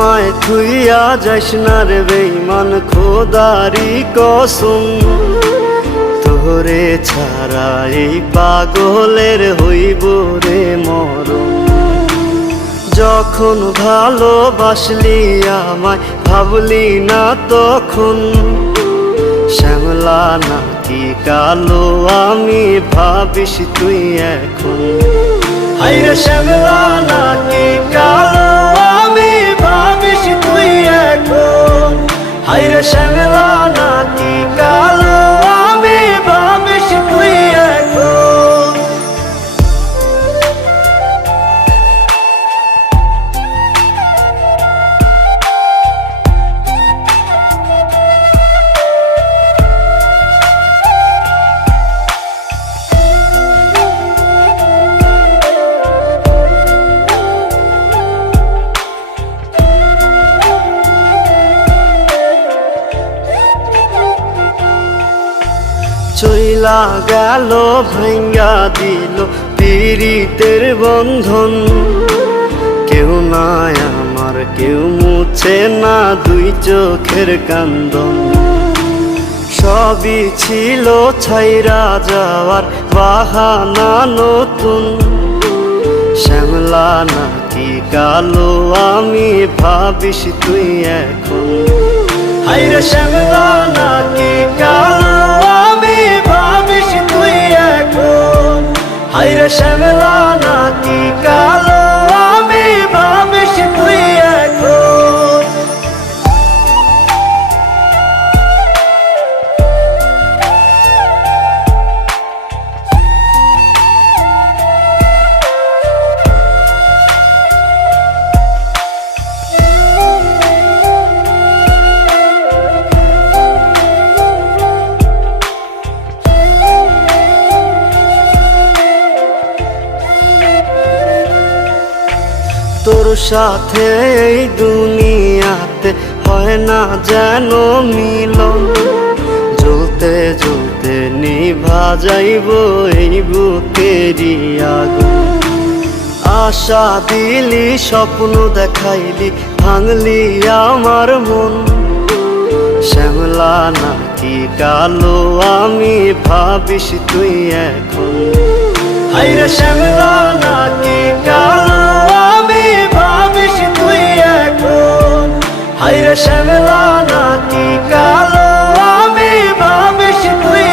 আমায় থুইয়া যাইস না রে বেঈমান, খোদারি কসম তোরে ছাড়া এই পাগলের হইব রে মরণ। যখন ভালোবাসলি আমায় ভাবলি না তখন, শ্যামলা নাকি কালো আমি ভাবিস তুই এখন। হায়রে শ্যামলা নাকি কালো আমি ভাবিস তুই এখন। হায়রে শ্যামলা নাকি কালো আমি ভাবিস তুই এখন। চইলা গেল ভাঙ্গা দিল পীড়িতের বন্ধন, কেউ নাই আমার কেউ মুছে না দুই চোখের কান্দন। সবই ছিল ছাইরা যাওয়ার বাহানা নতুন, শ্যামলা নাকি কালো আমি ভাবিস তুই এখন। হায়রে শ্যামলা নাকি কালো আমি ভাবিস তুই এখন। হায়রে শ্যামলা নাকি কালো আমি ভাবিস তুই এখন। তোর সাথে এই দুনিয়াতে হয় না যেন মিলন, জ্বলতে জ্বলতে নিভা যাইব এই বুকেরই আগুন। আশা দিলি স্বপ্ন দেখাইলি ভাঙলি আমার মন, শ্যামলা নাকি কালো আমি ভাবিস তুই এখন। হায়রে শ্যামলা নাকি কালো আমি ভাবিস তুই এখন। হায়রে শ্যামলা নাকি কালো আমি ভাবিস তুই